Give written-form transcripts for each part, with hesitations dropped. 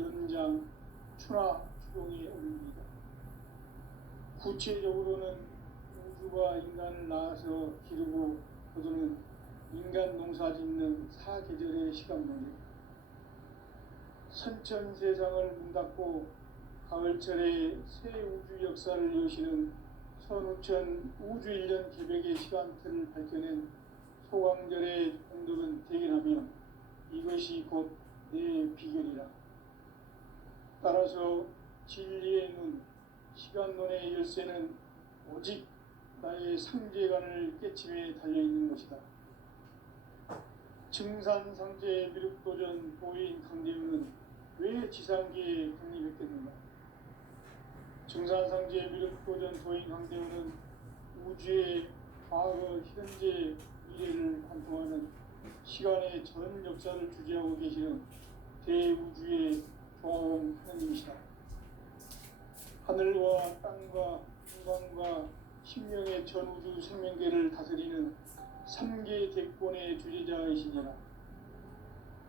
연장, 추나 추동에 올립니다. 구체적으로는 우주가 인간을 낳아서 기르고 거두는 인간 농사 짓는 사계절의 시간 문제, 선천 세상을 문 닫고 가을철에 새 우주 역사를 여시는 선우천 우주일년 개벽의 시간틀을 밝혀낸 소강절의 공덕은 대견하며 이것이 곧 내 비결이라. 따라서 진리의 눈, 시간론의 열쇠는 오직 나의 상제관을 깨침에 달려있는 것이다. 증산상제 미륵도전 보인 강대우는 왜 지상계에 강림했겠는가? 증산상제 미륵도전 도인 강대우는 우주의 과거, 현재, 미래를 관통하는 시간의 전 역사를 주재하고 계시는 대우주의 조화원 하느님이시다. 하늘과 땅과 인간과 신명의 전우주 생명계를 다스리는 3계 대권의 주재자이시니라.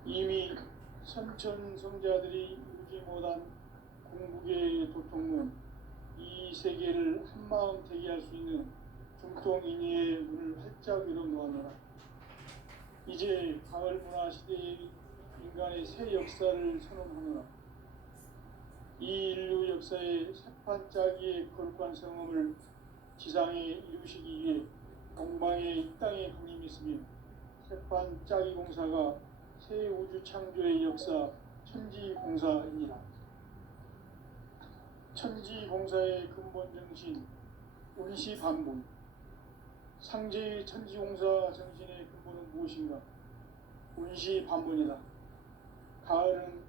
이미 선천성자들이 이루지 못한 공국의 도통문, 이 세계를 한마음 대기할 수 있는 중통인의의 문을 활짝 열어놓았노라. 이제 가을 문화 시대의 인간의 새 역사를 선언하노라. 이 인류 역사의 새판짜기의 거룩한 성음을 지상에 이루시기 위해 동방의 이 땅에 강림했으며 새판짜기 공사가 새 우주 창조의 역사 천지공사이니라. 천지공사의 근본 정신 운시반본, 상제의 천지공사 정신의 근본은 무엇인가? 운시반본이다. 가을은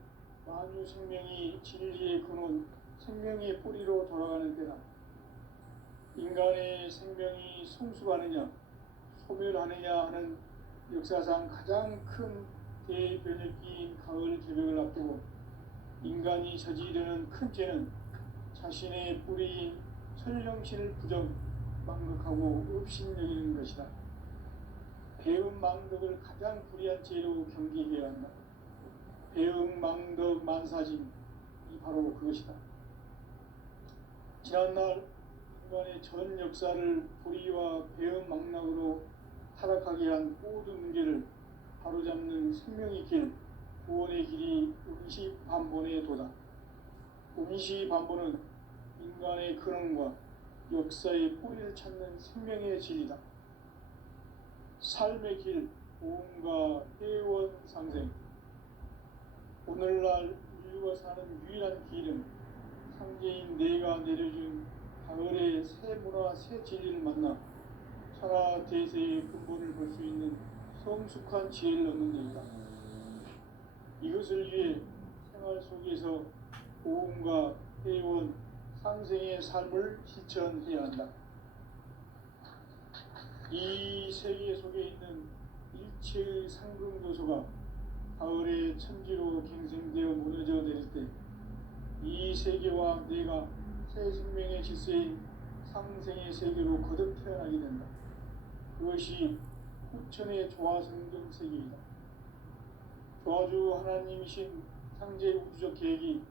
만유 생명이 진리의 근원, 생명의 뿌리로 돌아가는 때다. 인간의 생명이 성숙하느냐, 소멸하느냐 하는 역사상 가장 큰 대변혁기인 가을 개벽을 앞두고 인간이 저지르는 큰 죄는 자신의 뿌리인 설령신을 부정, 망극하고 업신여기는 것이다. 배음 망덕을 가장 불의한 죄로 경계해야 한다. 배음 망덕 만사짐이 바로 그것이다. 지난날 인간의 전 역사를 불의와 배음 망락으로 타락하게 한 모든 문제를 바로잡는 생명의 길, 구원의 길이 운시반본의 도다. 운시반본은 인간의 근원과 역사의 뿌리를 찾는 생명의 진리다. 삶의 길, 보험과 회원 상생. 오늘날 인류가 사는 유일한 길은 상제인 내가 내려준 가을의 새 문화, 새 진리를 만나 천하 대세의 근본을 볼 수 있는 성숙한 지혜를 얻는 데이다. 이것을 위해 생활 속에서 보험과 회원, 상생의 삶을 실천해야 한다. 이 세계 속에 있는 일체의 상승도소가 가을의 천지로 갱생되어 무너져 내릴 때 이 세계와 내가 새 생명의 질서인 상생의 세계로 거듭 태어나게 된다. 그것이 후천의 조화성경 세계이다. 조화주 하나님이신 상제 우주적 계획이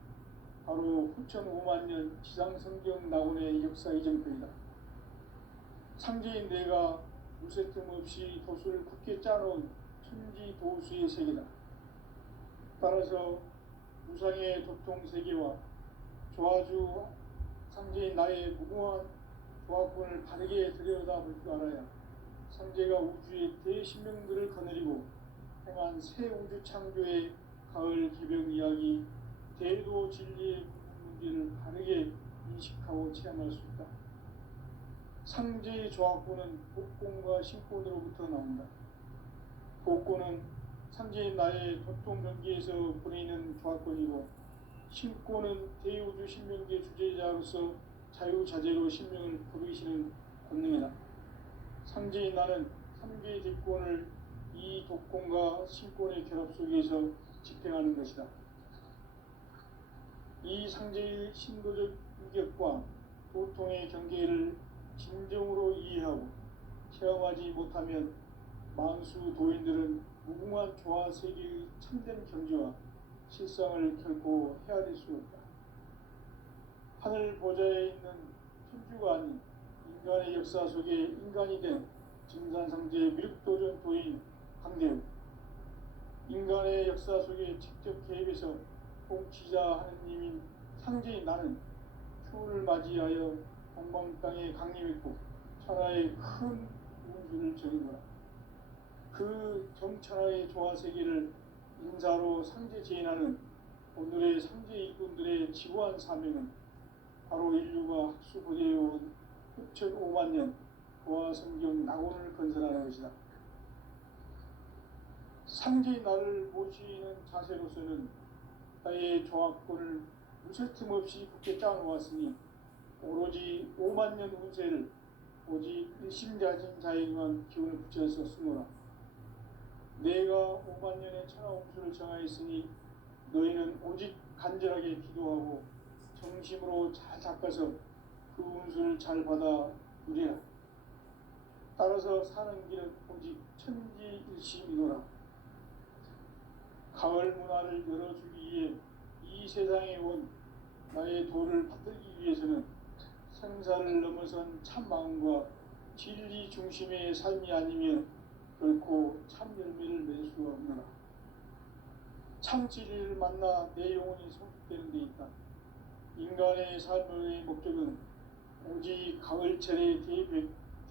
바로 후천 5만 년 지상성경 낙원의 역사 이전편이다. 상제인 내가 무쇠틈 없이 도수를 굳게 짜놓은 천지 도수의 세계다. 따라서 무상의 도통 세계와 조화주 상제인 나의 무궁한 조화권을 바르게 들여다볼 줄 알아야 상제가 우주의 대신명들을 거느리고 행한 새 우주 창조의 가을 개벽 이야기, 대도 진리의 문제를 바르게 인식하고 체험할 수 있다. 상제의 조화권은 복권과 신권으로부터 나온다. 복권은 상제인 나의 도통 경계에서 보내는 조화권이고, 신권은 대우주 신명계 주제자로서 자유자재로 신명을 부르시는 권능이다. 상제인 나는 3개의 대권을 이 독권과 신권의 결합 속에서 집행하는 것이다. 이 상제의 신도적 인격과 도통의 경계를 진정으로 이해하고 체험하지 못하면 만수 도인들은 무궁한 조화 세계의 참된 경지와 실상을 결코 헤아릴 수 없다. 하늘 보좌에 있는 천주가 아닌 인간의 역사 속에 인간이 된 증산상제의 미륵도전 도인 강대우, 인간의 역사 속에 직접 개입해서 통치자 하느님인 상제인 나는 추후를 맞이하여 동방 땅에 강림했고 천하의 큰 운수를 정해노라. 그 정천하의 조화세계를 인사로 상제 제인하는 오늘의 상제 일꾼들의 지구한 사명은 바로 인류가 학수고대해온 6,500만 년 고화성경 낙원을 건설하는 것이다. 상제의 나를 모시는 자세로서는 나의 조합권을 무쇠틈 없이 굳게 짜놓았으니 오로지 5만 년 운세를 오직 일심자진 자에게만 기운을 붙여서 쓰노라. 내가 5만 년의 천하 운수를 정하였으니 너희는 오직 간절하게 기도하고 정심으로 잘 닦아서 그 운수를 잘 받아 누리라. 따라서 사는 길은 오직 천지일심이노라. 가을 문화를 열어주기 위해 이 세상에 온 나의 도를 받들기 위해서는 생사를 넘어선 참 마음과 진리 중심의 삶이 아니면 결코 참 열매를 맺을 수가 없노라. 참 진리를 만나 내 영혼이 성숙되는 데 있다. 인간의 삶의 목적은 오직 가을철의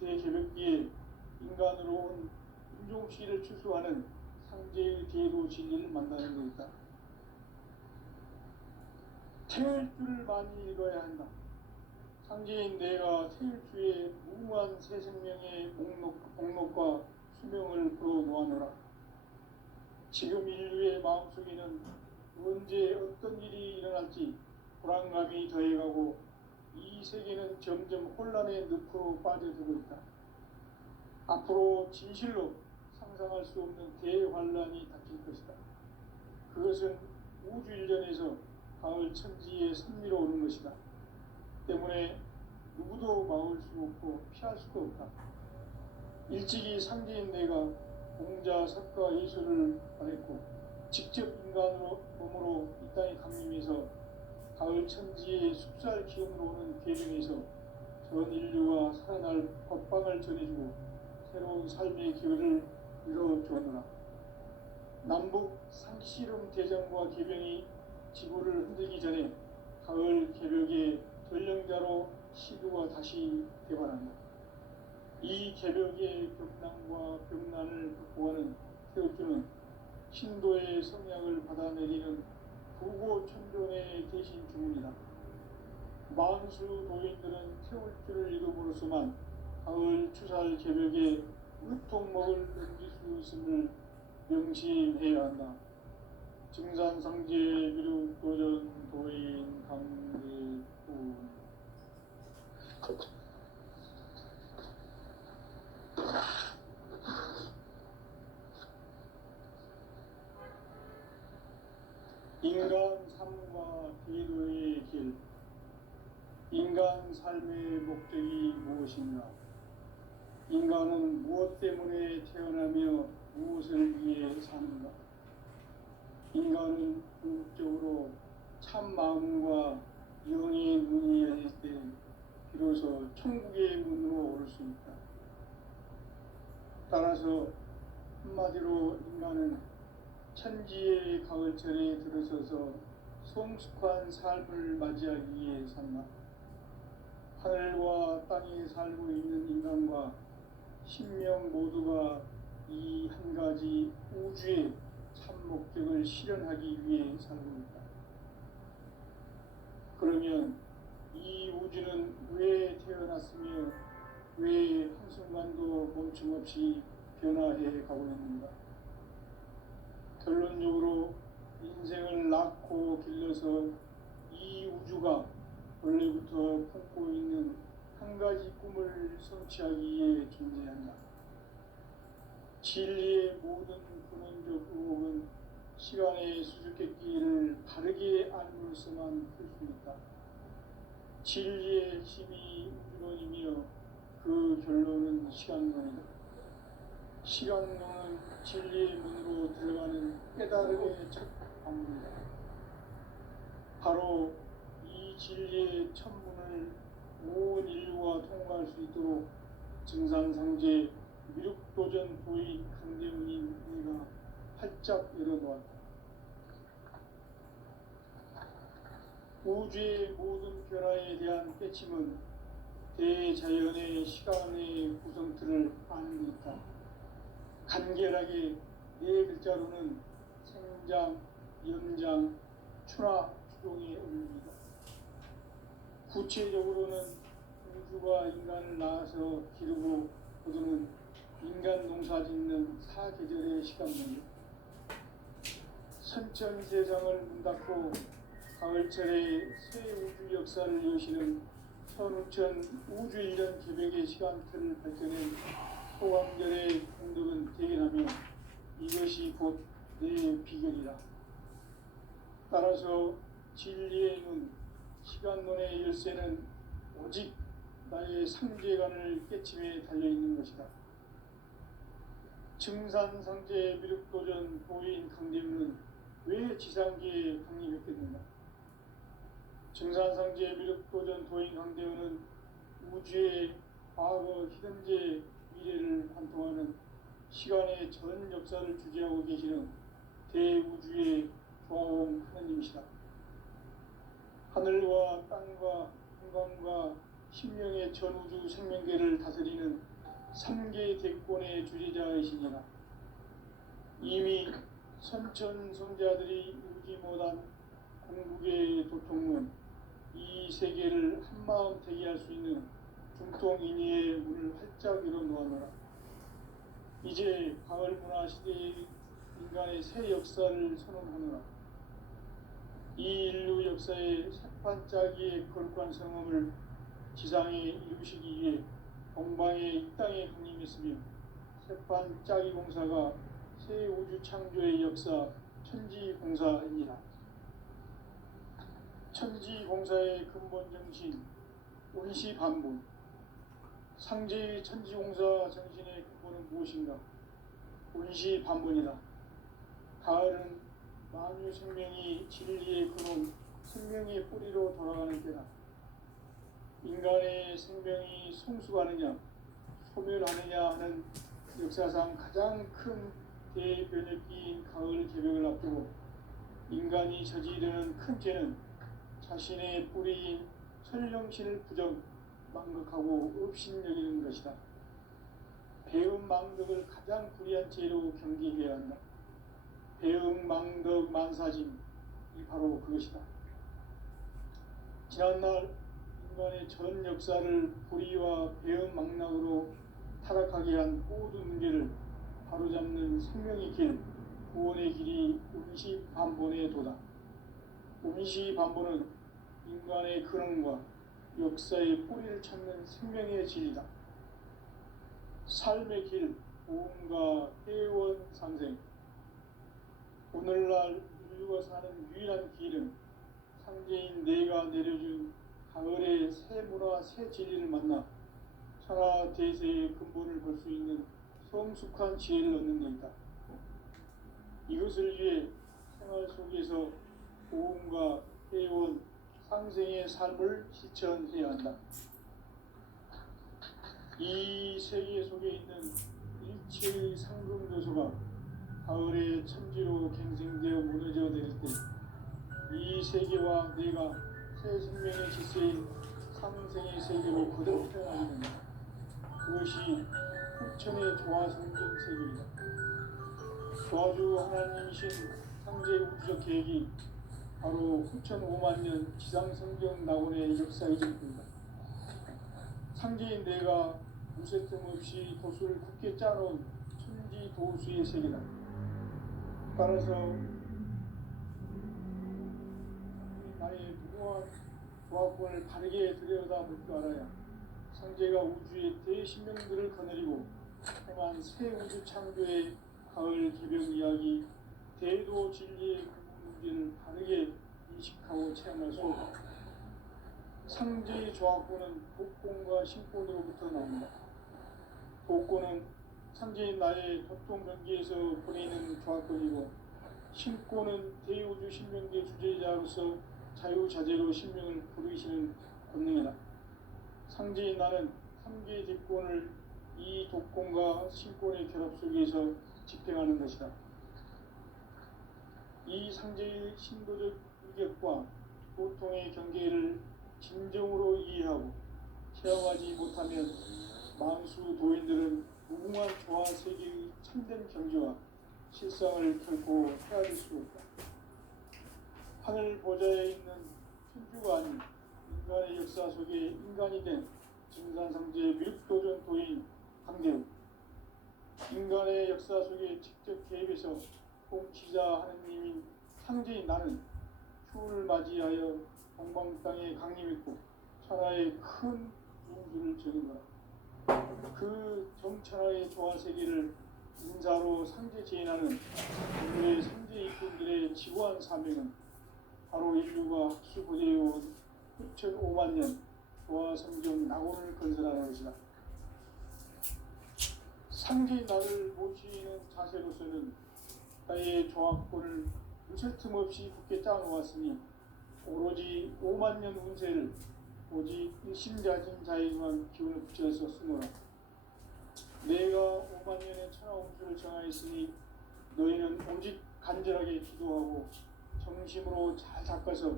대개벽기에 인간으로 온 윤종씨를 추수하는 상제의 대도 진리를 만나는 데 있다. 태일주를 많이 읽어야 한다. 상제인 내가 태일주의 무궁한 새 생명의 목록과 수명을 풀어놓아노라. 지금 인류의 마음속에는 언제 어떤 일이 일어날지 불안감이 더해가고 이 세계는 점점 혼란의 늪으로 빠져들고 있다. 앞으로 진실로 상상할 수 없는 대환란이 닥칠 것이다. 그것은 우주 일전에서 가을 천지의 선미로 오는 것이다. 때문에 누구도 막을 수 없고 피할 수도 없다. 일찍이 상제인 내가 공자, 석가, 예수를 보냈고 직접 인간으로 몸으로 이 땅에 강림해서 가을 천지의 숲살 기운으로 오는 궤변에서 전 인류가 살아날 법방을 전해주고 새로운 삶의 기회를 이뤄주었노라. 남북 상씨름 대전과 개병이 지구를 흔들기 전에 가을 개벽의 전령자로 시도가 다시 개발한다. 이 개벽의 벽난과 벽난을 극복하는 태울주는 신도의 성약을 받아내리는 부고천존의 대신 주문이다. 만수 도인들은 태울주를 읽음으로써만 가을 추살 개벽에 으통목을 넘길 수 있음을 명심해야 한다. 증산상제 미륵도전 도인 강대우. 인간 삶과 기도의 길. 인간 삶의 목적이 무엇인가? 인간은 무엇 때문에 태어나며 무엇을 위해 사는가? 인간은 궁극적으로 참 마음과 영의 문이 열릴 때 비로소 천국의 문으로 오를 수 있다. 따라서 한마디로 인간은 천지의 가을철에 들어서서 성숙한 삶을 맞이하기 위해 산다. 하늘과 땅에 살고 있는 인간과 신명 모두가 이 한 가지 우주의 참 목적을 실현하기 위해 살고 있다. 그러면 이 우주는 왜 태어났으며 왜 한순간도 멈춤없이 변화해 가고 있는가? 결론적으로 인생을 낳고 길러서 이 우주가 원래부터 품고 있는 한 가지 꿈을 성취하기 위해 존재한다. 진리의 모든 근원적 의혹은 시간의 수수께끼를 바르게 알므로서만 풀 수 있다. 진리의 힘이 우주론이며 그 결론은 시간론이다. 시간론은 진리의 문으로 들어가는 깨달음의 첫 방문이다. 바로 이 진리의 천문을 온 인류가 통과할 수 있도록 증산상제 미륵도전 도의 강대문인 내가 활짝 열어놓았다. 우주의 모든 변화에 대한 깨침은 대자연의 시간의 구성틀을 아는 듯다. 간결하게 네 글자로는 생장, 연장, 추나 추동의 의미입니다. 구체적으로는 우주가 인간을 낳아서 기르고 거두는 인간 농사 짓는 사계절의 시간입니다. 선천 세상을 문 닫고 가을철에 새 우주 역사를 여시는 선우천 우주 1년 개벽의 시간틀을 밝혀낸 소강절의 공덕은 대견하며 이것이 곧 내 비결이라. 따라서 진리의 눈, 시간론의 열쇠는 오직 나의 상제관을 깨침에 달려있는 것이다. 증산상제 미륵도전 도인 강림은 왜 지상계에 강림했겠는가? 증산상제 미륵도전 도인 강대원은 우주의 과거, 현재, 미래를 관통하는 시간의 전 역사를 주재하고 계시는 대우주의 조화홍 하느님이시다. 하늘과 땅과 한강과 신명의 전우주 생명계를 다스리는 3개 대권의 주재자이시니라. 이미 선천 성자들이 이루지 못한 궁극의 도통문, 이 세계를 한마음 대기할 수 있는 중통인의의 문을 활짝 열어놓아노라. 이제 가을 문화 시대의 인간의 새 역사를 선언하노라. 이 인류 역사의 새반짝이의 거룩한 성음을 지상에 이루시기 위해 동방의 이 땅에 강림했으며 새반짝이 공사가 새 우주 창조의 역사 천지공사입니다. 천지공사의 근본 정신 운시반분. 상제의 천지공사 정신의 근본은 무엇인가? 운시반분이다. 가을은 만유 생명이 진리의 근원, 생명의 뿌리로 돌아가는 때다. 인간의 생명이 성숙하느냐, 소멸하느냐 하는 역사상 가장 큰 대변혁기인 가을 개벽을 앞두고 인간이 저지르는 큰 죄는 자신의 뿌리인 설령신을 부정, 망극하고 업신여기는 것이다. 배음 망덕을 가장 불의한 죄로 경계해야 한다. 배음 망덕 만사짐이 바로 그것이다. 지난날 인간의 전 역사를 불의와 배음 망락으로 타락하게 한 모든 문제를 바로잡는 생명의 길, 구원의 길이 운시반본의 도다. 운시반본은 인간의 근원과 역사의 뿌리를 찾는 생명의 진리다. 삶의 길, 보험과 회원 상생. 오늘날 인류가 사는 유일한 길은 상제인 내가 내려준 가을의 새 문화, 새 진리를 만나 천하 대세의 근본을 볼 수 있는 성숙한 지혜를 얻는 데이다. 이것을 위해 생활 속에서 보험과 회원, 상생의 삶을 실천해야 한다. 이 세계 속에 있는 일체의 상금 요소가 가을의 천지로 갱생되어 무너져 내릴 때 이 세계와 내가 새 생명의 질서인 상생의 세계로 거듭 태어나게 된다. 그것이 후천의 조화성경 세계이다. 조화주 하나님이신 상제 우주적 계획이 바로 후천 5만 년 지상성경 낙원의 역사이실 뿐이다. 상제인 내가 무쇠 틈 없이 도수를 굳게 짜놓은 천지 도수의 세계다. 따라서 나의 무모한 조합권을 바르게 들여다볼 줄 알아야 상제가 우주의 대신명들을 거느리고 행한 새 우주 창조의 가을 개벽 이야기, 대도 진리의 문제를 바르게 인식하고 체험할 수 있다. 상제의 조합권은 복권과 신권으로부터 나온다. 복권은 상제인 나의 도통 경계에서 보내는 조합권이고, 신권은 대우주 신명계 주제자로서 자유자재로 sinh命을 부르시는 권능이다. 상제인 나는 3개 직권을 이 독권과 신권의 결합 속에서 집행하는 것이다. 이 상제의 신도적 인격과 보통의 경계를 진정으로 이해하고 체험하지 못하면 만수 도인들은 무궁한 조화 세계의 참된 경지와 실상을 결코 헤아릴 수 없다. 하늘 보좌에 있는 천주가 아닌 인간의 역사 속에 인간이 된 증산상제 미륵도전 도인 강대우, 인간의 역사 속에 직접 개입해서 공치자 하느님인 상제인 나는 추운을 맞이하여 동방 땅에 강림했고 천하의 큰 용수를 적인다. 그 정천하의 조화 세계를 인사로 상제 제인하는 인류의 상제 이꾼들의 지고한 사명은 바로 인류가 학수 고대해온 9,500만 년 조화 성경 낙원을 건설하는 것이다. 상제인 나를 모시는 자세로서는 나의 조화권을 무술 틈 없이 굳게 짜놓았으니 오로지 5만 년 운세를 오직 일심자진 자에게만 기운을 붙여서 쓰노라. 내가 5만 년의 천하홍수를 정하였으니 너희는 오직 간절하게 기도하고 정심으로 잘 닦아서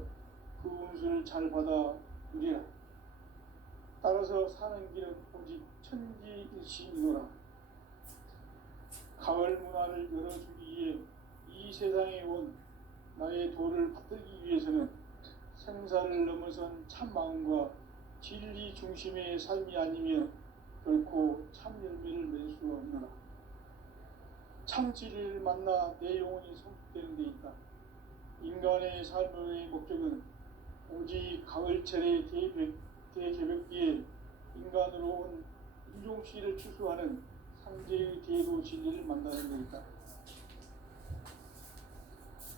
그 운수를 잘 받아 누리라. 따라서 사는 길은 오직 천지일심이노라. 가을 문화를 열어주기 위해 이 세상에 온 나의 도를 받들기 위해서는 생사를 넘어선 참 마음과 진리 중심의 삶이 아니면 결코 참 열매를 맺을 수가 없노라. 참 진리를 만나 내 영혼이 성숙되는 데 있다. 인간의 삶의 목적은 오직 가을철의 대개벽기에 인간으로 온 인종시를 추수하는 상제의 대도 진리를 만나는 데 있다.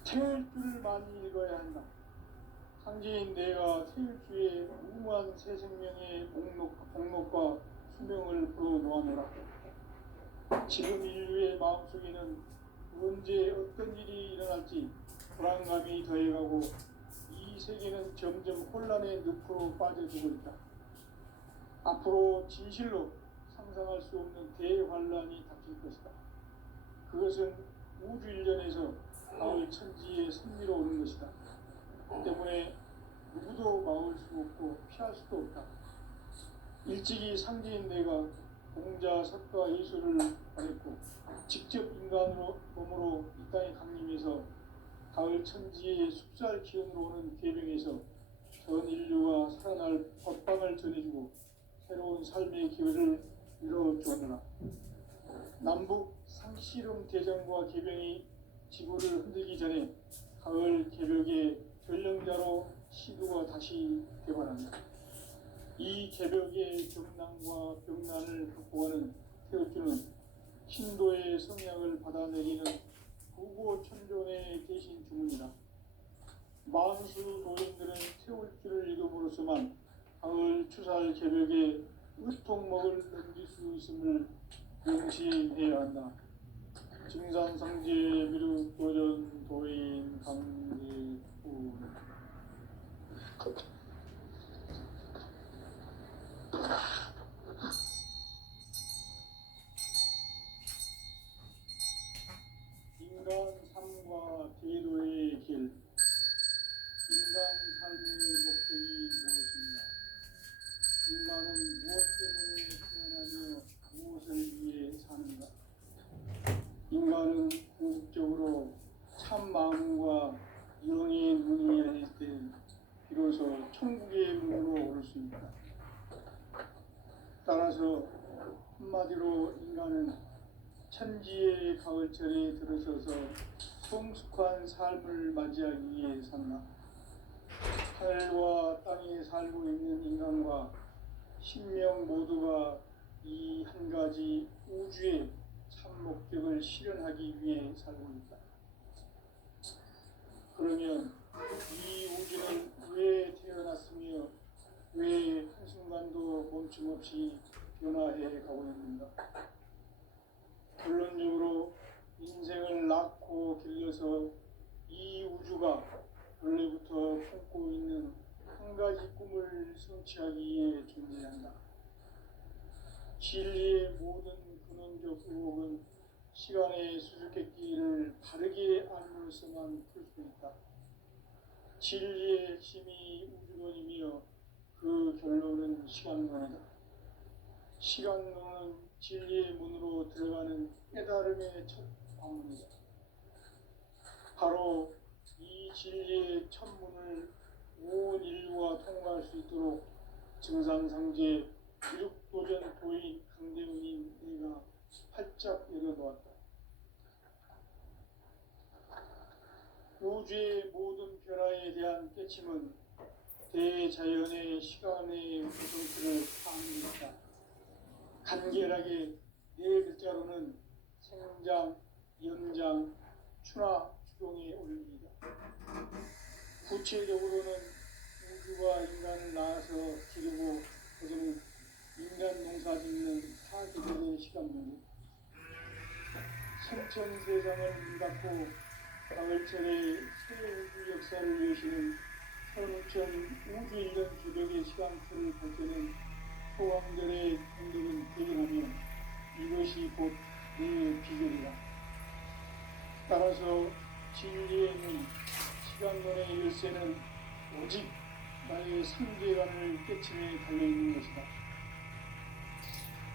태울 줄을 많이 읽어야 한다. 상제인 내가 태울 주의 무궁한 새 생명의 복록과 수명을 불어놓아노라. 지금 인류의 마음속에는 언제 어떤 일이 일어날지 불안감이 더해가고 이 세계는 점점 혼란의 늪으로 빠져들고 있다. 앞으로 진실로 상상할 수 없는 대환란이 닥칠 것이다. 그것은 우주 일련에서 가을 천지의 승리로 오는 것이다. 때문에 누구도 막을 수 없고 피할 수도 없다. 일찍이 상제인 내가 공자, 석가, 예수를 말했고 직접 인간으로 몸으로 이 땅에 강림해서 가을 천지의 숲살 기운으로 오는 계명에서 전 인류가 살아날 법방을 전해주고 새로운 삶의 기회를 이뤄주었느라. 남북 상씨름 대전과 개병이 지구를 흔들기 전에 가을 개벽의 전령자로 시두가 다시 되관한다. 이 개벽의 경난과 병난을 극복하는 태우주는 신도의 성약을 받아내리는 구고천존의 대신 주문이다. 만수 도인들은 태울주를 읽음으로써만 가을 추살 개벽에 으통먹을 넘길 수 있음을 명심해야 한다. 증산상제 미륵도전 도인 강제후 인간 삶과 제도의 길. 인간 삶의 목적이 무엇인가? 인간은 무엇 때문에 태어나며 무엇을 위해 사는가? 인간은 궁극적으로 참 마음과 영의 문이 열릴 때 비로소 천국의 문으로 오를 수 있다. 따라서 한마디로 인간은 천지의 가을철에 들어서서 성숙한 삶을 맞이하기 위해 산다. 하늘과 땅에 살고 있는 인간과 신명 모두가 이 한 가지 우주의 참 목적을 실현하기 위해 살고 있다. 그러면 이 우주는 왜 태어났으며 왜 한순간도 멈춤없이 변화해 가고 있는가? 결론적으로 인생을 낳고 길러서 이 우주가 원래부터 품고 있는 성취하기 위해 존재한다. 진리의 모든 근원적 의혹은 시간의 수수께끼를 바르게 알므로서만 풀 수 있다. 진리의 핵심이 우주론이며 그 결론은 시간론이다. 시간론은 진리의 문으로 들어가는 깨달음의 첫 방문이다. 바로 이 진리의 첫 문을 온 인류가 통과할 수 있도록 증상상제 기륙도전 도인 강대훈인 내가 활짝 열어놓았다. 우주의 모든 변화에 대한 깨침은 대자연의 시간의 구성틀을 파악했다. 간결하게 네 글자로는 생장, 연장, 추나 추동의 원리이다. 구체적으로는 우주가 인간을 낳아서 기르고 거기는 인간 농사 짓는 사계절의 시간론이 천천세상을 문닫고 가을철에 새 우주 역사를 여시는 서울천 우주 일년 기백의 시간틀을 밝혀낸 소강절의 공덕은 대견하며 이것이 곧 내 비결이다. 따라서 진리의 문, 시간론의 열쇠는 오직 나의 상계관을 깨침에 달려있는 것이다.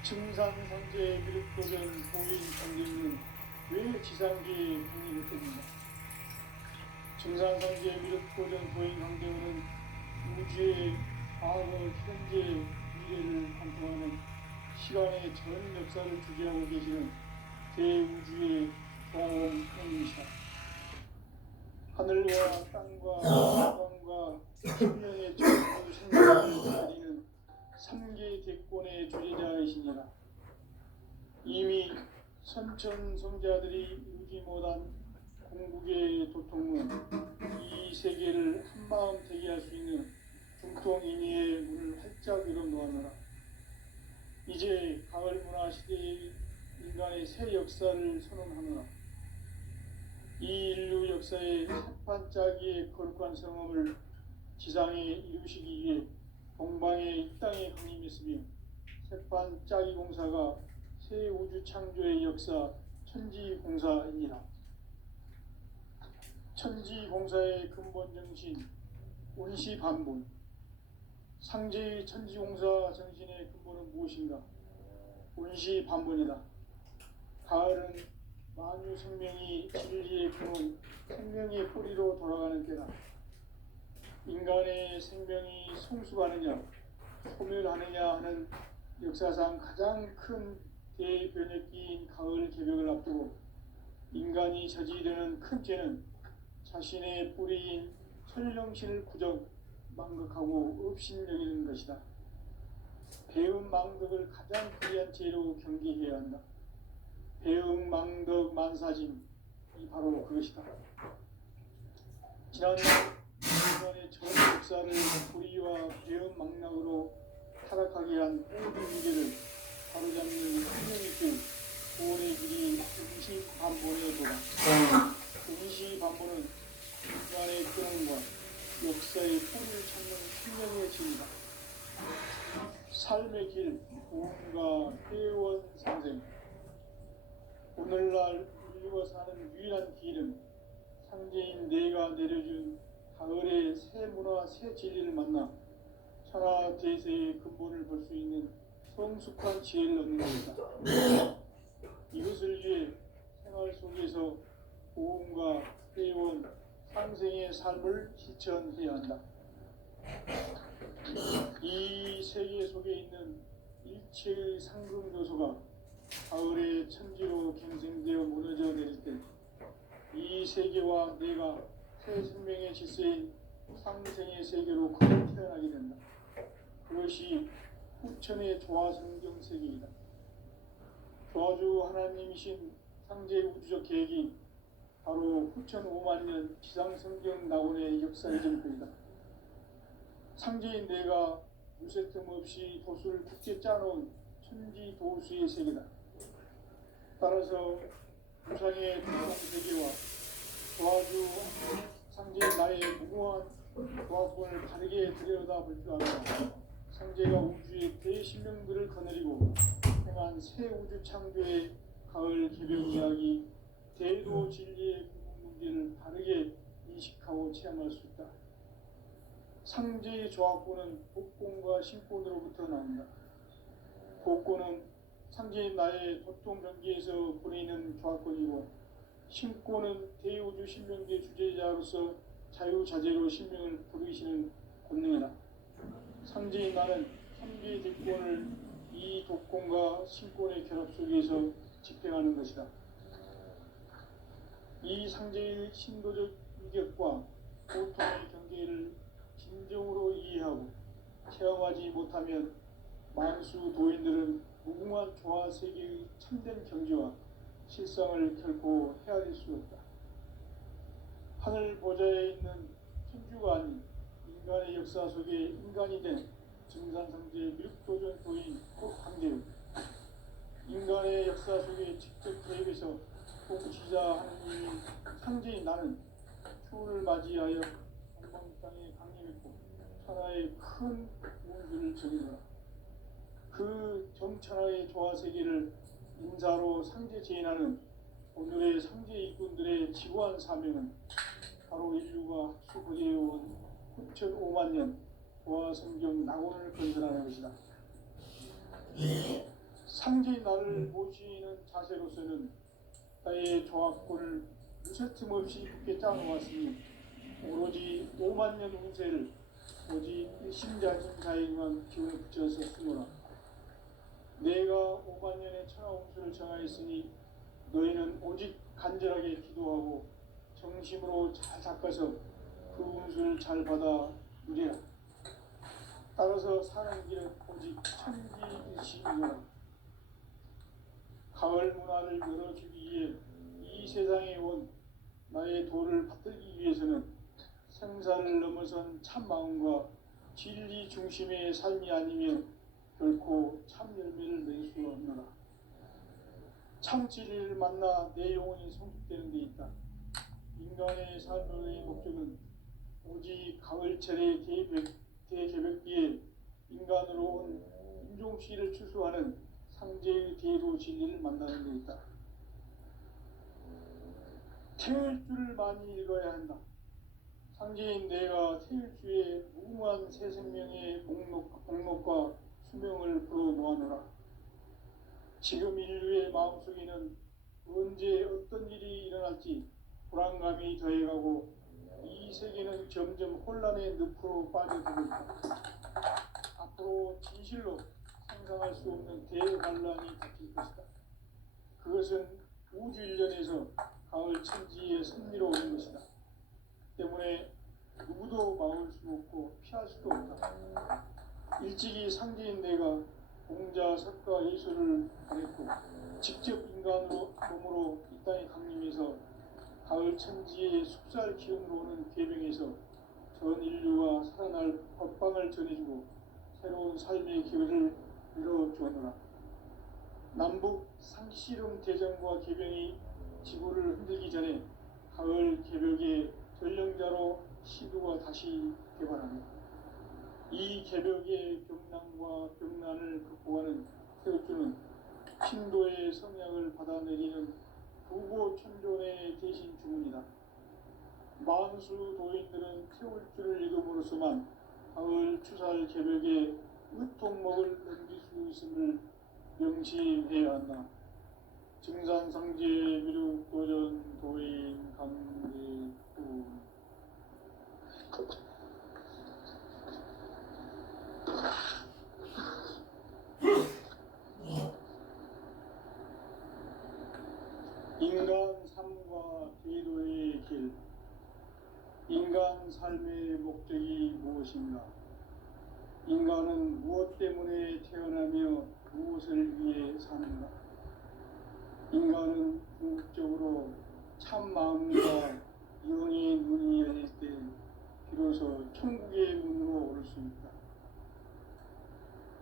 증산상제 미륵도전 도인 강대훈은 왜 지상계에 강림했겠는가? 증산상제 미륵도전 도인 강대훈은 우주의 과거, 현재, 미래를 관통하는 시간의 전 역사를 주재하고 계시는 대우주의 경험형이시다. 하늘과 땅과 태양과 생명의 전부 생명을 가리는 삼계 대권의 주제자이시니라. 이미 선천성자들이 이루지 못한 궁극의 도통은 이 세계를 한마음 되게 할 수 있는 중통인의의 문을 활짝 열어놓았노라. 이제 가을 문화 시대의 인간의 새 역사를 선언하노라. 이 인류 역사의 새판짜기의 거룩한 성험을 지상에 이루시기 위해 동방의 이 땅에 강림했으며 새판짜기 공사가 새 우주 창조의 역사 천지공사이니라. 천지공사의 근본 정신 운시반본. 상제의 천지공사 정신의 근본은 무엇인가? 운시반본이다. 가을은 만유 생명이 진리의 근원, 생명의 뿌리로 돌아가는 때다. 인간의 생명이 성숙하느냐, 소멸하느냐 하는 역사상 가장 큰 대변혁기인 가을 개벽을 앞두고 인간이 저지르는 큰 죄는 자신의 뿌리인 천령신을 구적, 망극하고 업신여기는 것이다. 배움 망덕을 가장 불리한 죄로 경계해야 한다. 배움 망덕 만사짐이 바로 그것이다. 지난날 인간의 전 역사를 불의와 배움 망락으로 타락하게 한 모든 문제를 바로잡는 생명의 구원의 길이 운시반본의 도다. 운시반본은 인간의 근원과 역사의 뿌리를 찾는 생명의 길이다. 삶의 길, 구원과 회원 상생. 오늘날 인류가 사는 유일한 길은 상제인 내가 내려준 가을의 새 문화, 새 진리를 만나 천하 대세의 근본을 볼 수 있는 성숙한 지혜를 얻는 것이다. 이것을 위해 생활 속에서 고음과 회원, 상생의 삶을 실천해야 한다. 이 세계 속에 있는 일체의 상금 요소가 가을의 천지로 갱생되어 무너져 내릴 때 이 세계와 내가 새 생명의 질서인 상생의 세계로 거듭 태어나게 된다. 그것이 후천의 조화성경 세계이다. 조화주 하나님이신 상제 우주적 계획이 바로 후천 5만년 지상성경 낙원의 역사의 정표이다. 상제인 내가 무쇠 틈 없이 도수를 굳게 짜놓은 천지 도수의 세계다. 따라서 우상의 구성세계와 조화주 상제인 나의 무궁한 조화권을 바르게 들여다볼 줄 알아야 상제가 우주의 대신령들을 거느리고 행한 새 우주 창조의 가을 개벽 이야기, 대도 진리의 궁극 문제를 다르게 인식하고 체험할 수 있다. 상제의 조합권은 복권과 신권으로부터 나온다. 복권은 상제인 나의 도통 경계에서 보내는 조합권이고, 신권은 대우주 신명계 주제자로서 자유자재로 신명을 부르시는 권능이다. 상제인 나는 3개의 대권을 이 독권과 신권의 결합 속에서 집행하는 것이다. 이 상제의 신도적 위격과 고통의 경계를 진정으로 이해하고 체험하지 못하면 만수 도인들은 무궁한 조화 세계의 참된 경지와 실상을 결코 헤아릴 수 없다. 하늘 보좌에 있는 천주가 아닌 인간의 역사 속에 인간이 된 증산상제의 밀도전 도인 황제는 인간의 역사 속에 직접 개입해서 통치자 하느님의 상제인 나는 추후를 맞이하여 한방 땅에 강림했고 천하의 큰 운수를 전이더라. 그 정천하의 조화세계를 인사로 상제 제인하는 오늘의 상제 일꾼들의 지구한 사명은 바로 인류가 학수고대해온 9,500만 년 조화성경 낙원을 건설하는 것이다. 상제인 나를 모시는 자세로서는 나의 조합권을 무쇠틈 없이 굳게 짜놓았으니 오로지 5만 년 운세를 오직 일심자진자에게만 기운을 붙여서 쓰노라. 내가 5만 년의 천하 운수를 정하였으니 너희는 오직 간절하게 기도하고 정심으로 잘 닦아서 그 운수를 잘 받아 누리라. 따라서 사는 길은 오직 천지일심이라. 가을 문화를 열어주기 위해 이 세상에 온 나의 도를 받들기 위해서는 생사를 넘어선 참 마음과 진리 중심의 삶이 아니면 결코 참 열매를 낼 수 없노라. 참 진리를 만나 내 영혼이 성숙되는 데 있다. 인간의 삶의 목적은 오직 가을철의 대개벽기에 인간으로 온 인종씨를 추수하는 상제의 대도 진리를 만나는 데 있다. 태일주를 많이 읽어야 한다. 상제인 내가 태일주의 무궁한 새 생명의 목록과 수명을 불어 모아노라. 지금 인류의 마음속에는 언제 어떤 일이 일어날지 불안감이 더해가고 이 세계는 점점 혼란의 늪으로 빠져들고 있다. 앞으로 진실로 상상할 수 없는 대환란이 닥칠 것이다. 그것은 우주 일련에서 가을 천지의 섭리로 오는 것이다. 때문에 누구도 막을 수 없고 피할 수도 없다. 일찍이 상제인 내가 공자, 석가, 예수를 보냈고 직접 인간으로 몸으로 이 땅에 강림해서 가을 천지의 숙살 기운으로 오는 계명에서 전 인류가 살아날 법방을 전해주고 새로운 삶의 기회를 열어주었노라. 남북 상씨름 대전과 개병이 지구를 흔들기 전에 가을 개벽의 전령자로 시도가 다시 개발합니다. 이 개벽의 병난과 병난을 극복하는 태울주는 신도의 성약을 받아내리는 부고천존의 대신 주문이다. 만수 도인들은 태울주를 읽음으로써만 가을 추살 개벽의 으통목을 넘길 수 있음을 명시해야 한다. 증산상제 미륵도전 도인 강대구 인간 삶과 대도의 길. 인간 삶의 목적이 무엇인가? 인간은 무엇 때문에 태어나며 무엇을 위해 사는가? 인간은 궁극적으로 참 마음과 영의 눈이 열릴 때 비로소 천국의 문으로 오를 수 있다.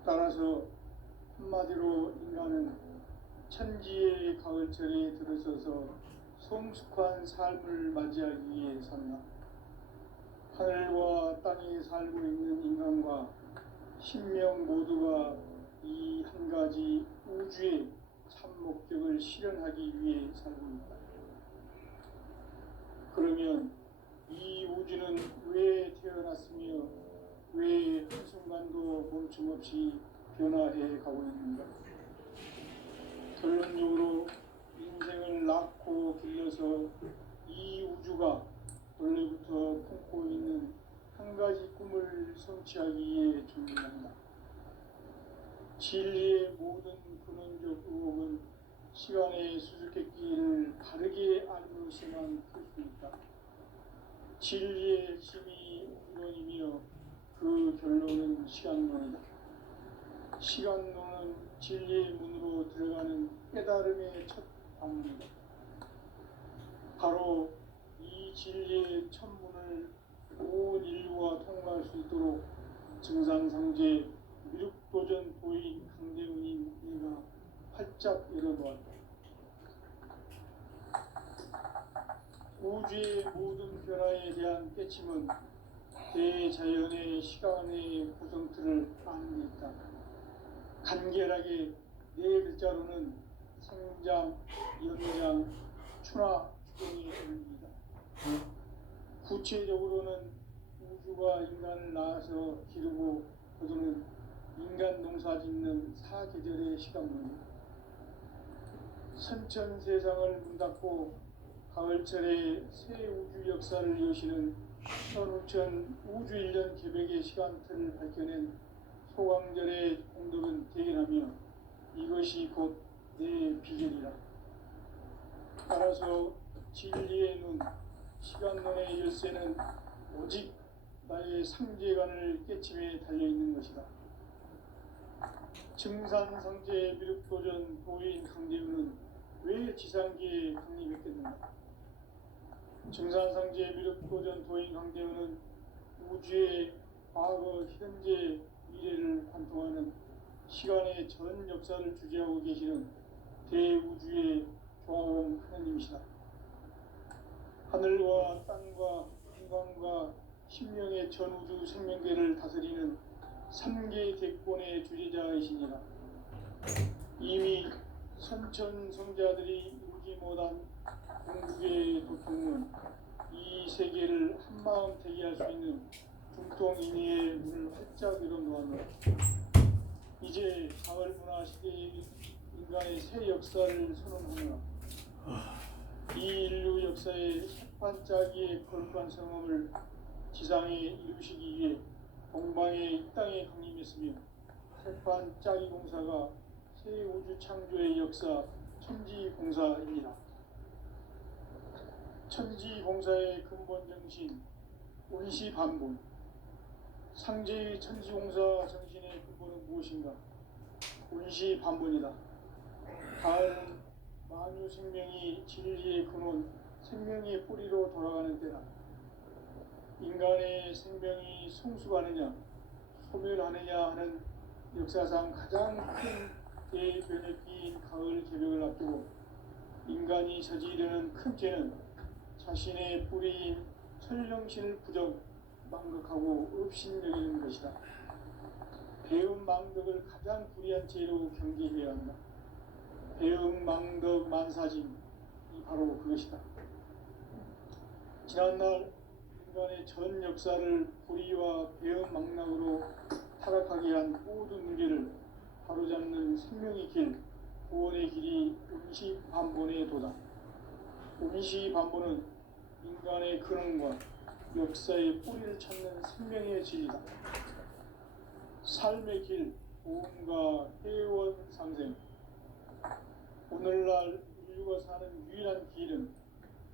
따라서 한마디로 인간은 천지의 가을철에 들어서서 성숙한 삶을 맞이하기 위해 산다. 하늘과 땅에 살고 있는 인간과 신명 모두가 이 한 가지 우주의 참 목적을 실현하기 위해 살고 있다. 그러면 이 우주는 왜 태어났으며 왜 한순간도 멈춤없이 변화해 가고 있는가? 결론적으로 인생을 낳고 길러서 이 우주가 원래부터 품고 있는 한 가지 꿈을 성취하기 위해 존재한다. 진리의 모든 근원적 의혹은 시간의 수수께끼를 바르게 알므로서만 풀 수 있다. 진리의 핵심이 이론이며 그 결론은 시간론이다. 시간론은 진리의 문으로 들어가는 깨달음의 첫 방문이다. 바로 이 진리의 첫 문을 온 인류가 통과할 수 있도록 증산상제 미륵도전 도인 강대훈인 이가 활짝 열어놓았다. 우주의 모든 변화에 대한 깨침은 대자연의 시간의 구성틀을 아는 데 있다. 간결하게 네 글자로는 생장, 연장, 추나, 추동의 의미이다. 구체적으로는 우주가 인간을 낳아서 기르고 거두는 인간 농사 짓는 사계절의 시간문이다. 선천 세상을 문닫고 가을철에 새 우주 역사를 여시는 선우천 우주 1년 계백의 시간틀을 밝혀낸 소강절의 공덕은 대견하며 이것이 곧 내 비결이라. 따라서 진리의 눈, 시간론의 열쇠는 오직 나의 상제관을 깨침에 달려있는 것이다. 증산상제 미륵도전 도인 강대훈은 왜 지상계에 강림했겠는가? 증산상제 미륵도전 도인 강대훈은 우주의 과거, 현재, 미래를 관통하는 시간의 전 역사를 주재하고 계시는 대우주의 조화원 하느님이시다. 하늘과 땅과 인간과 신명의 전우주 생명계를 다스리는 3개 대권의 주재자이시니라. 이미 선천 성자들이 이루지 못한 궁극의 도통은 이 세계를 한마음 대기할 수 있는 중통인의의 문을 활짝 열어놓았노라. 이제 가을 문화 시대의 인간의 새 역사를 선언하노라. 이 인류 역사의 색반짝이의 거룩한 성험을 지상에 이루시기 위해 동방의 이 땅에 강림했으며 색반짝이 공사가 새 우주 창조의 역사 천지공사입니다. 천지공사의 근본 정신 운시반본. 상제의 천지공사 정신의 근본은 무엇인가? 운시반본이다. 가을은 만유 생명이 진리의 근원, 생명의 뿌리로 돌아가는 때다. 인간의 생명이 성숙하느냐, 소멸하느냐 하는 역사상 가장 큰 대변혁기인 가을 개벽을 앞두고 인간이 저지르는 큰 죄는 자신의 뿌리인 천령신을 부정, 망극하고 업신여기는 것이다. 배음 망덕을 가장 불의한 죄로 경계해야 한다. 배음 망덕 만사짐이 바로 그것이다. 지난날 인간의 전 역사를 불의와 배음 망락으로 타락하게 한 모든 문제를 바로잡는 생명의 길, 구원의 길이 운시반본의 도다. 운시반본은 인간의 근원과 역사의 뿌리를 찾는 생명의 진리다. 삶의 길, 보험과 회원 상생. 오늘날 인류가 사는 유일한 길은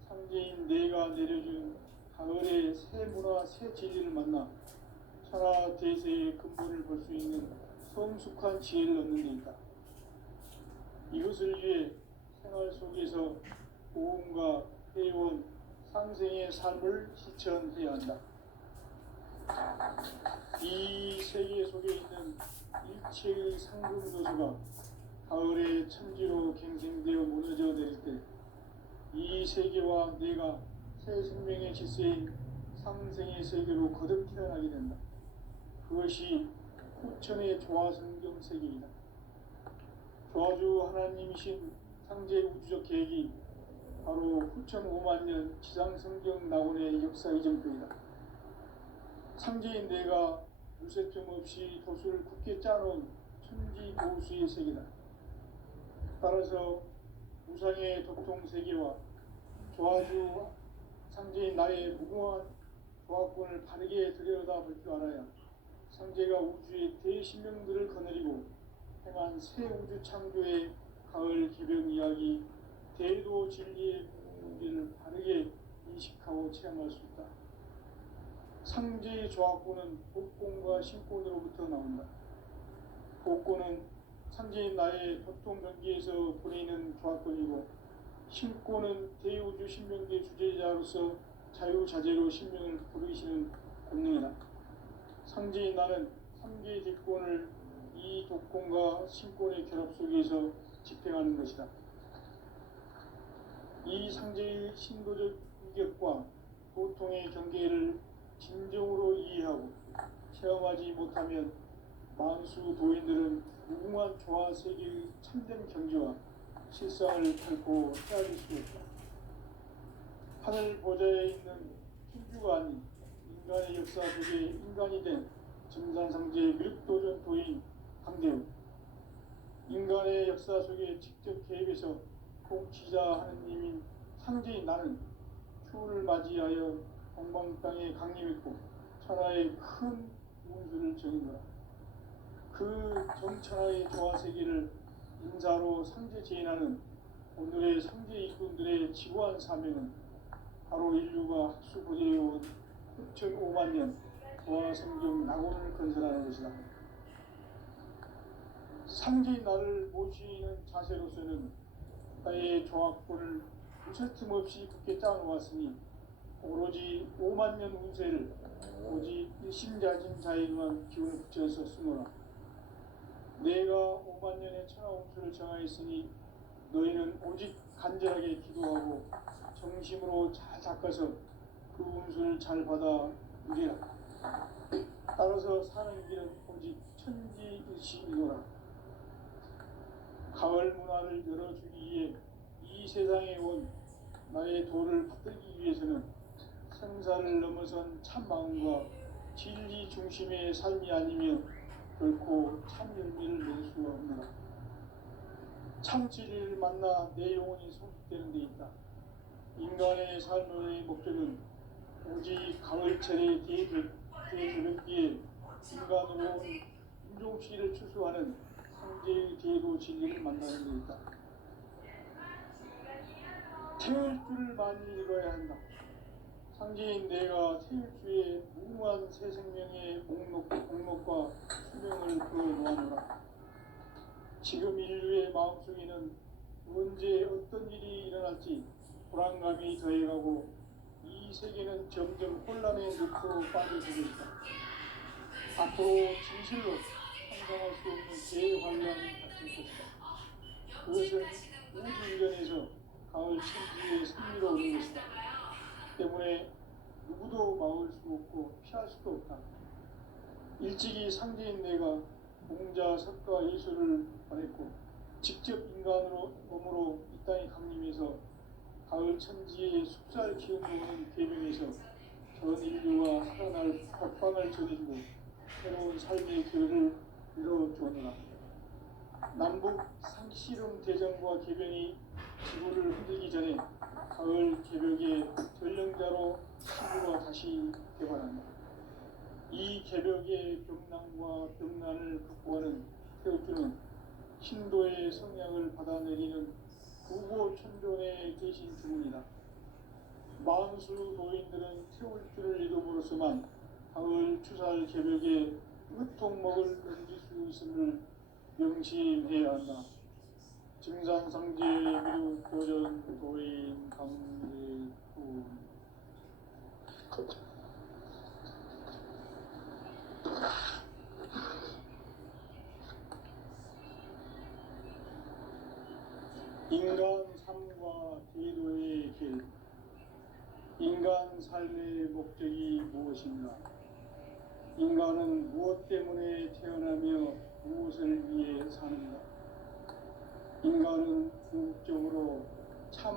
상제인 내가 내려준 가을의 새 문화, 새 진리를 만나 천하 대세의 근본을 볼 수 있는 성숙한 지혜를 얻는 데 있다. 이것을 위해 생활 속에서 보험과 회원, 상생의 삶을 실천해야 한다. 이 세계 속에 있는 일체의 상금도수가 가을의 천지로 갱생되어 무너져 내릴 때 이 세계와 내가 새 생명의 질서인 상생의 세계로 거듭 태어나게 된다. 그것이 후천의 조화성경 세계이다. 조화주 하나님이신 상제 우주적 계획이 바로 후천 5만 년 지상성경 낙원의 역사 이전표이다. 상제인 내가 무쇠점 없이 도수를 굳게 짜놓은 천지고수의 세계다. 따라서 우상의 도통세계와 조화주 상제인 나의 무궁한 조화권을 바르게 들여다볼 줄 알아야 상제가 우주의 대신명들을 거느리고 행한 새 우주 창조의 가을 개변 이야기 대도 진리의 문제를 바르게 인식하고 체험할 수 있다. 상제의 조화권은 복권과 신권으로부터 나온다. 복권은 상제인 나의 도통 경계에서 보내는 조화권이고, 신권은 대우주 신명계 주제자로서 자유자재로 신명을 부르시는 권능이다. 상제인 나는 3개의 대권을 이 독권과 신권의 결합 속에서 집행하는 것이다. 이 상제의 신도적 위격과 보통의 경계를 진정으로 이해하고 체험하지 못하면 만수 도인들은 무궁한 조화 세계의 참된 경지와 실상을 결코 헤아릴 수 없다. 하늘 보좌에 있는 천주가 아닌 인간의 역사 속에 인간이 된 증산상제의 밀도전 도인 강대우, 인간의 역사 속에 직접 개입해서 통치자 하느님인 상제인 나는 추후를 맞이하여 동방 땅에 강림했고 천하의 큰 운수를 정인거라. 그 정천하의 조화세계를 인사로 상제 제인하는 오늘의 상제 일꾼들의 지구한 사명은 바로 인류가 학수고대해온 6,5만 년 조화성경 낙원을 건설하는 것이다. 상제인 나를 모시는 자세로서는 나의 조화권을 무쇠틈 없이 굳게 짜놓았으니 오로지 5만 년 운세를 오직 일심자진 자에게만 기운을 붙여서 쓰노라. 내가 5만 년의 천하 운수를 정하였으니 너희는 오직 간절하게 기도하고 정심으로 잘 닦아서 그 운수를 잘 받아 누리라. 따라서 사는 길은 오직 천지일시이노라. 가을 문화를 열어주기 위해 이 세상에 온 나의 도를 받들기 위해서는 생사를 넘어선 참 마음과 진리 중심의 삶이 아니면 결코 참 열매를 낼 수 없노라. 참 진리를 만나 내 영혼이 성숙되는 데 있다. 인간의 삶의 목적은 오직 가을철의 대개변기에 인간으로 온 인종시를 추수하는 상제의 대도 진리를 만나는 데 있다. 태울 줄을 많이 읽어야 한다. 상제인 내가 태울 주의 무궁한 새 생명의 목록과 수명을 풀어놓아노라. 지금 인류의 마음속에는 언제 어떤 일이 일어날지 불안감이 더해가고 이 세계는 점점 혼란의 늪으로 빠져들고 있다. 앞으로 진실로 상상할 수 없는 대환란이 닥칠 것이다. 그것은 우주 이전에서 가을 천지의 승리로 오는 것이다. 때문에 누구도 막을 수 없고 피할 수도 없다. 일찍이 상제인 내가 공자, 석가, 예수를 보냈고 직접 인간으로 몸으로 이 땅에 강림해서 가을 천지의 숙살 기운으로 오는 계명에서 전 인류가 살아날 법방을 전해주고 새로운 삶의 길을 열어주었노라. 남북 상씨름 대전과 개변이 지구를 흔들기 전에 가을 개벽의 전령자로 지구가 다시 개발한다. 이 개벽의 병난과 병난을 극복하는 태우주는 신도의 성향을 받아내리는 구고천존에 계신 주문이다. 만수 노인들은 태울 줄을 이름으로서만 가을 추살 개벽에 으통목을 넘길 수 있음을 명심해야 한다. 증산상제 미루 교전 도인 강제군 인간 삶과 제도의 길. 인간 삶의 목적이 무엇인가? 인간은 무엇 때문에 태어나며 가능합니다. 인간은 궁극적으로